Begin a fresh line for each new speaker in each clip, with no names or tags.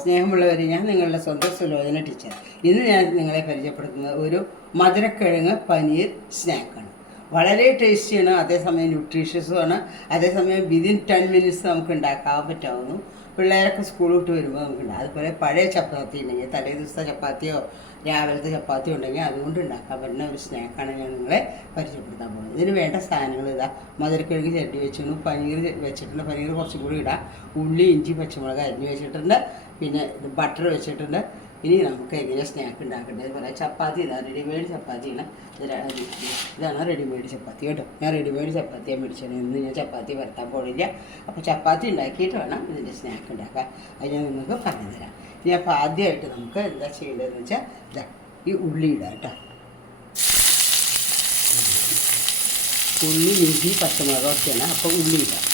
സ്നേഹമുള്ളവരെ ഞാൻ നിങ്ങളുടെ സ്വന്തം സുലോചന ടീച്ചർ ഇന്ന് ഞാൻ നിങ്ങളെ പരിചയപ്പെടുത്തുന്നത് ഒരു മധുരക്കിഴങ്ങ് പനീർ സ്നാക്കാണ് വളരെ ടേസ്റ്റിയാണ് അതേസമയം ന്യൂട്രീഷ്യസുമാണ് അതേസമയം വിതിൻ ടെൻ മിനിറ്റ്സ് നമുക്ക് ഉണ്ടാക്കാൻ പറ്റാവുന്നു. പിള്ളേരൊക്കെ സ്കൂൾ വിട്ട് വരുമ്പോൾ ഉണ്ടാകും അതുപോലെ പഴയ ചപ്പാത്തി ഉണ്ടെങ്കിൽ തലേ ദിവസത്തെ ചപ്പാത്തിയോ രാവിലത്തെ ചപ്പാത്തിയോ ഉണ്ടെങ്കിൽ അതുകൊണ്ട് ഉണ്ടാക്കാൻ പറ്റുന്ന ഒരു സ്നാക്കാണ് ഞാൻ നിങ്ങളെ പരിചയപ്പെടുത്താൻ പോകുന്നത്. ഇതിന് വേണ്ട സാധനങ്ങൾ ഇതാ മധുരക്കിഴങ്ങ് ചട്ടി വെച്ചിരുന്നു പനീർ വെച്ചിട്ടുണ്ട്. പനീർ കുറച്ചും കൂടി ഇടാം. ഉള്ളി ഇഞ്ചി പച്ചമുളക് അരിഞ്ഞ് വെച്ചിട്ടുണ്ട്. പിന്നെ ബട്ടർ വെച്ചിട്ടുണ്ട്. ഇനി നമുക്ക് എങ്ങനെ സ്നാക്ക് ഉണ്ടാക്കേണ്ടത് പറയാം. ചപ്പാത്തി ഇതാണ് റെഡിമെയ്ഡ് ചപ്പാത്തിയാണ് ഇത് ഇതാണ് റെഡിമെയ്ഡ് ചപ്പാത്തി കേട്ടോ. ഞാൻ റെഡിമെയ്ഡ് ചപ്പാത്തിയാണ് മേടിച്ചത്. ഇന്ന് ഞാൻ ചപ്പാത്തി വരുത്താൻ പോണില്ല. അപ്പോൾ ചപ്പാത്തി ഉണ്ടാക്കിയിട്ട് വേണം ഇതിന്റെ സ്നാക്ക് ഉണ്ടാക്കാൻ. അത് ഞാൻ നിങ്ങൾക്ക് പറഞ്ഞു തരാം ഇനി അപ്പോൾ ആദ്യമായിട്ട് നമുക്ക് എന്താ ചെയ്യേണ്ടതെന്ന് വെച്ചാൽ ഇതാ ഈ ഉള്ളി ഇടാം കേട്ടോ. ഉള്ളി ഇഞ്ചി പച്ചമുളക് ഒക്കെയാണ്. അപ്പോൾ ഉള്ളി ഇടാം.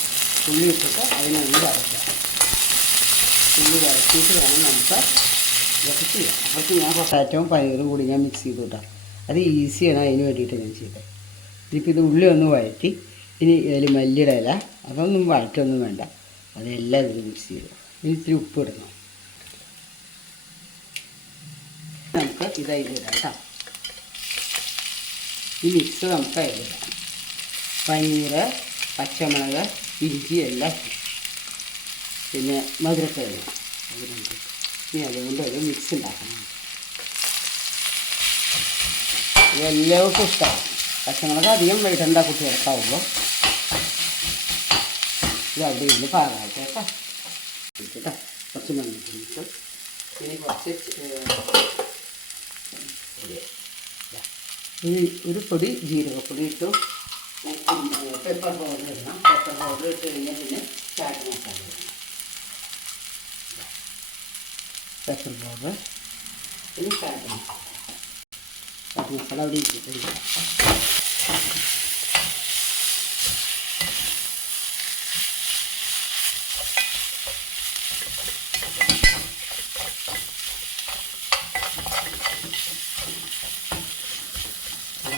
ഉള്ളി ഇട്ടിട്ട് അതിനൊന്ന് വരയ്ക്കാം ഉള്ളി വരച്ചിട്ട് വേണം നമുക്ക് ഇതൊക്കെ ഞാൻ പൊട്ടാറ്റവും പയറും കൂടി ഞാൻ മിക്സ് ചെയ്ത് കിട്ടാം. അത് ഈസിയാണ് അതിന് വേണ്ടിയിട്ട് ഞാൻ ചെയ്തത്. ഇതിപ്പോൾ ഇത് ഉള്ളി ഒന്ന് വഴറ്റി ഇനി ഇതിൽ മല്ലിയുടെ ഇല അതൊന്നും വഴറ്റൊന്നും വേണ്ട. അതെല്ലാം ഇതിൽ മിക്സ് ചെയ്തു. ഇനി ഇത്തിരി ഉപ്പ് ഇടണം. നമുക്ക് ഇത് അതിലിടാം കേട്ടോ. ഈ മിക്സ് നമുക്ക് അതിലിടാം പനീർ പച്ചമുളക് ഇഞ്ചി എല്ലാം പിന്നെ മധുരക്കിഴങ്ങ് അതിനുണ്ട് ഇനി അതുകൊണ്ട് മിക്സ് ഉണ്ടാക്കണം ഇതെല്ലാവർക്കും ഇഷ്ടമാണ് പച്ചമുളക് അധികം ഇടണ്ട കുട്ടികൾക്കാവുമ്പോൾ ഇത് അവിടെ ഇരുന്ന് പാകായിട്ട് കേട്ടോ. കേട്ടോ കുറച്ച് മഞ്ഞൾപ്പൊടി ഇനി കുറച്ച് ഇനി ഒരു പൊടി ജീരകപ്പൊടി ഇട്ടു. പെപ്പർ പൗഡർ ഇടണം. പെപ്പർ പൗഡർ ഇട്ട് കഴിഞ്ഞാൽ പിന്നെ ചാട്ട് മസാല ഇടണം. പെപ്പർ പൗഡർ ഇനി ചാട്ട് മസാല ചാട്ട് മസാല അവിടെ ഇരിക്കട്ടില്ല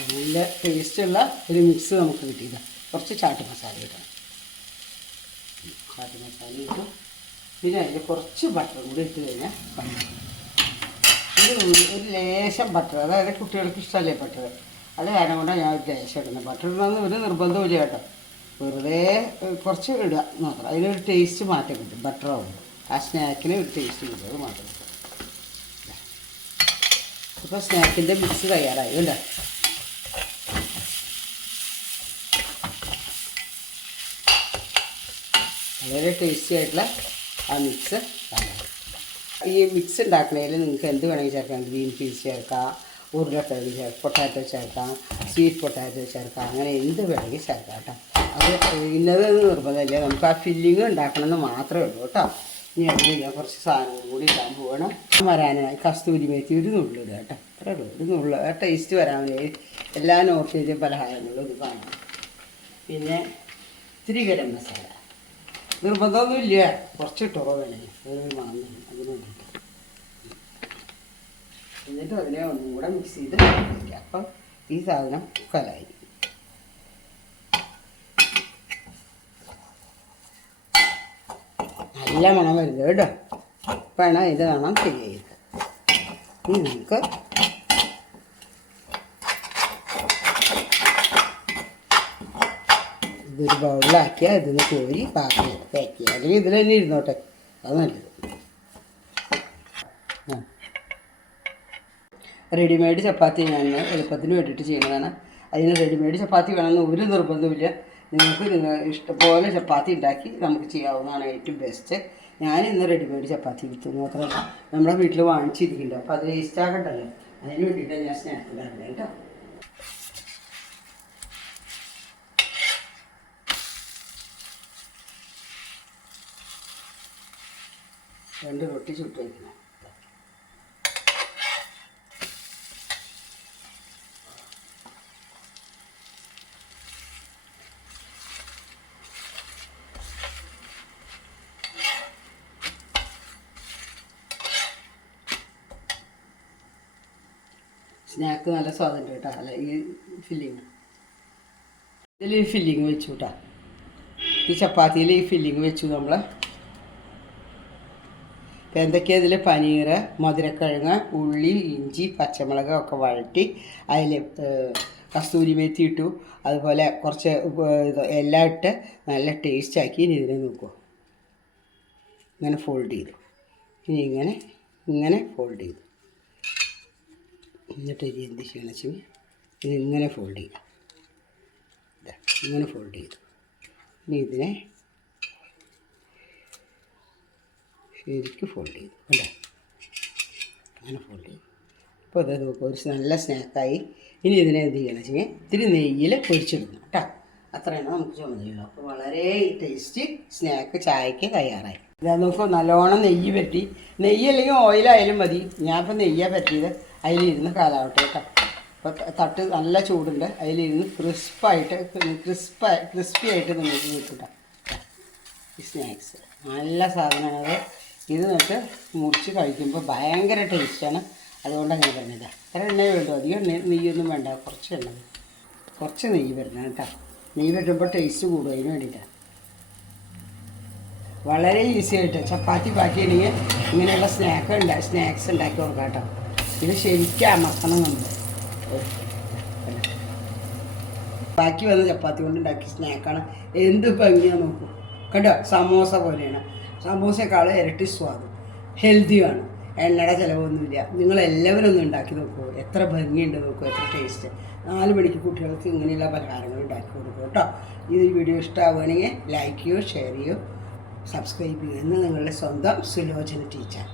നല്ല ടേസ്റ്റുള്ള ഒരു മിക്സ് നമുക്ക് കിട്ടിയത് കുറച്ച് ചാട്ട് മസാല ഇടണം ചാട്ട് മസാല ഇട്ടു. പിന്നെ അതിൽ കുറച്ച് ബട്ടർ കൂടി ഇട്ട് കഴിഞ്ഞാൽ ഒരു ലേശം ബട്ടർ അതായത് കുട്ടികൾക്ക് ഇഷ്ടമല്ലേ ബട്ടർ അത് കാരണം കൊണ്ടാണ് ഞാൻ ഒരു ലേശം ഇടുന്നത് ബട്ടർ ഇടുന്നത് ഒരു നിർബന്ധമില്ല കേട്ടോ. വെറുതെ കുറച്ച് ഇടുക മാത്രം. അതിനൊരു ടേസ്റ്റ് മാറ്റം കിട്ടും. ബട്ടർ ആവുമ്പോൾ ആ സ്നാക്കിന് ഒരു ടേസ്റ്റ് കിട്ടും. അത് മാത്രം ഇപ്പോൾ സ്നാക്കിന്റെ മിക്സ് തയ്യാറായി അല്ലേ വളരെ ടേസ്റ്റി ആയിട്ടുള്ള ആ മിക്സ് ഈ മിക്സ് ഉണ്ടാക്കുന്നതിൽ നിങ്ങൾക്ക് എന്ത് വേണമെങ്കിൽ ചേർക്കാം. ഗ്രീൻ പീസ് ചേർക്കാം ഉരുളക്കിഴങ്ങ് ചേർക്കാം പൊട്ടാറ്റോ ചേർക്കാം സ്വീറ്റ് പൊട്ടാറ്റോ ചേർക്കാം അങ്ങനെ എന്ത് വേണമെങ്കിൽ ചേർക്കാം കേട്ടോ. അത് ഇന്നത് നിർബന്ധമില്ല. നമുക്ക് ആ ഫില്ലിങ് ഉണ്ടാക്കണമെന്ന് മാത്രമേ ഉള്ളൂ കേട്ടോ. ഇനി അതിൽ ഞാൻ കുറച്ച് സാധനങ്ങൾ കൂടി ഇടാൻ പോകണം വരാനായി കസ്തൂരി മേത്തി ഒരു നുള്ളിടുക കേട്ടോ. അത്രേ ഉള്ളൂ. ഒരു നുള്ളു. ടേസ്റ്റ് വരാൻ വേണ്ടി എല്ലാ നോർത്ത് ഇന്ത്യൻ പലഹാരങ്ങളും ഇത് കാണാം. പിന്നെ ഇത്തിരി ഗരം മസാല. നിർബന്ധമൊന്നുമില്ല. കുറച്ച് ഇട്ടോ ഒരു മണം അതിന് എന്നിട്ട് അതിനെ ഒന്നും കൂടെ മിക്സ് ചെയ്ത് അപ്പം ഈ സാധനം കലായി. നല്ല മണം വരുന്നത് കേട്ടോ. വേണം ഇത് കാണാൻ ശരിയായത് ഇനി നമുക്ക് ഇതൊരു ബൗളിലാക്കിയാൽ ഇതിന് കോരി പാക്ക് ചെയ്യുക അല്ലെങ്കിൽ ഇതിൽ തന്നെ ഇരുന്നോട്ടെ. അത് നല്ലത്. റെഡിമെയ്ഡ് ചപ്പാത്തി ഞാൻ എളുപ്പത്തിന് വേണ്ടിയിട്ട് ചെയ്യുന്നതാണ്. അതിന് റെഡിമെയ്ഡ് ചപ്പാത്തി വേണമെന്ന് ഒരു നിർബന്ധമില്ല നിങ്ങൾക്ക് നിങ്ങൾ ഇഷ്ടപോലെ ചപ്പാത്തി ഉണ്ടാക്കി നമുക്ക് ചെയ്യാവുന്നതാണ് ഏറ്റവും ബെസ്റ്റ് ഞാൻ ഇന്ന് റെഡിമെയ്ഡ് ചപ്പാത്തി വിൽക്കുന്നു മാത്രമല്ല നമ്മുടെ വീട്ടിൽ വാങ്ങിച്ചിരിക്കുന്നുണ്ട്. അപ്പോൾ അത് വേസ്റ്റ് ആക്കണ്ടല്ലോ. അതിന് വേണ്ടിയിട്ടാണ് ഞാൻ ഉണ്ടാക്കുന്നത് കേട്ടോ. രണ്ട് റൊട്ടി ചുട്ട് വയ്ക്കണം. സ്നാക്ക് നല്ല സ്വാദുണ്ട് കേട്ടോ. അല്ല ഈ ഫില്ലിങ് ഇതിൽ ഈ ഫില്ലിങ് വെച്ചു കേട്ടോ ഈ ചപ്പാത്തിയിൽ ഈ ഫില്ലിങ് വെച്ചു നമ്മൾ ഇപ്പം എന്തൊക്കെയാണ് ഇതിൽ പനീർ മധുരക്കിഴങ്ങ് ഉള്ളി ഇഞ്ചി പച്ചമുളക് ഒക്കെ വഴറ്റി അതിൽ കസ്തൂരി മേത്തി ഇട്ടു. അതുപോലെ കുറച്ച് എല്ലാം ഇട്ട് നല്ല ടേസ്റ്റ് ആക്കി ഇനി ഇതിനെ നോക്കൂ. ഇങ്ങനെ ഫോൾഡ് ചെയ്തു. ഇനി ഇങ്ങനെ ഇങ്ങനെ ഫോൾഡ് ചെയ്തു. എന്നിട്ട് ഇനി എന്ത് ചെയ്യണം വെച്ചാൽ ഇത് ഇങ്ങനെ ഫോൾഡ് ചെയ്യുക ഇങ്ങനെ ഫോൾഡ് ചെയ്തു. ഇനി ഇതിനെ ശരിക്കും ഫോൾഡ് ചെയ്തു. അല്ലേ അങ്ങനെ ഫോൾഡ് ചെയ്തു. അപ്പോൾ ഇത് ഒരു നല്ല സ്നാക്കായി ഇനി ഇതിനെ എന്ത് ചെയ്യണം വെച്ചാൽ ഇത്തിരി നെയ്യിൽ പൊരിച്ചെടുക്കണം കേട്ടോ. അത്രയാണ് നമുക്ക് ചുമതലയുള്ളൂ അപ്പോൾ വളരെ ടേസ്റ്റി സ്നാക്ക് ചായക്ക് തയ്യാറായി. ഇതാ നോക്കൂ നല്ലോണം നെയ്യ് പറ്റി. നെയ്യ് അല്ലെങ്കിൽ ഓയിലായാലും മതി. ഞാൻ ഞാനിപ്പോൾ നെയ്യാണ് പറ്റിയത്. അതിലിരുന്ന് കാലാവട്ടെ കേട്ടോ. അപ്പോൾ തട്ട് നല്ല ചൂടുണ്ട്. അതിലിരുന്ന് ക്രിസ്പായിട്ട് ക്രിസ്പ ക്രിസ്പി ആയിട്ട് നിങ്ങൾക്ക് കിട്ടും ഈ സ്നാക്സ് നല്ല സാധനമാണ് ഇത് നമുക്ക് മുറിച്ച് കഴിക്കുമ്പോൾ ഭയങ്കര ടേസ്റ്റാണ് അതുകൊണ്ടാണ് ഞാൻ പറഞ്ഞത് അത്ര എണ്ണയെ വേണ്ടു അധികം നെയ്യൊന്നും വേണ്ട. കുറച്ച് എണ്ണ കുറച്ച് നെയ്യ് വരണം കേട്ടോ. നെയ്യ് വരുമ്പോൾ ടേസ്റ്റ് കൂടും അതിന് വേണ്ടിയിട്ടാണ് വളരെ ഈസി ആയിട്ട് ചപ്പാത്തി ബാക്കിയാണെങ്കിൽ ഇങ്ങനെയുള്ള സ്നാക്ക് ഉണ്ടാ. സ്നാക്സ് ഉണ്ടാക്കി കൊടുക്കാം കേട്ടോ. ഇത് ശരിക്കും അമർത്തണം നമ്മൾ ബാക്കി വന്ന ചപ്പാത്തി കൊണ്ട് ഉണ്ടാക്കിയ സ്നാക്കാണ് എന്ത് ഭംഗിയാണ് നോക്കൂ. കണ്ടോ? സമോസ പോലെയാണ്. സമോസയേക്കാൾ ഇരട്ടി സ്വാദ്. ഹെൽത്തിയാണ് എണ്ണയുടെ ചിലവൊന്നുമില്ല. നിങ്ങൾ എല്ലാവരും ഒന്ന് ഉണ്ടാക്കി നോക്കൂ. എത്ര ഭംഗിയുണ്ട് നോക്കൂ എത്ര ടേസ്റ്റ് നാല് മണിക്ക് കുട്ടികൾക്ക് ഇങ്ങനെയുള്ള പലഹാരങ്ങൾ ഉണ്ടാക്കി കൊടുക്കും കേട്ടോ. ഇത് ഈ വീഡിയോ ഇഷ്ടമാവുകയാണെങ്കിൽ ലൈക്ക് ചെയ്യോ ഷെയർ ചെയ്യോ സബ്സ്ക്രൈബ് ചെയ്യുക എന്ന് നിങ്ങളുടെ സ്വന്തം സുലോചന ടീച്ചർ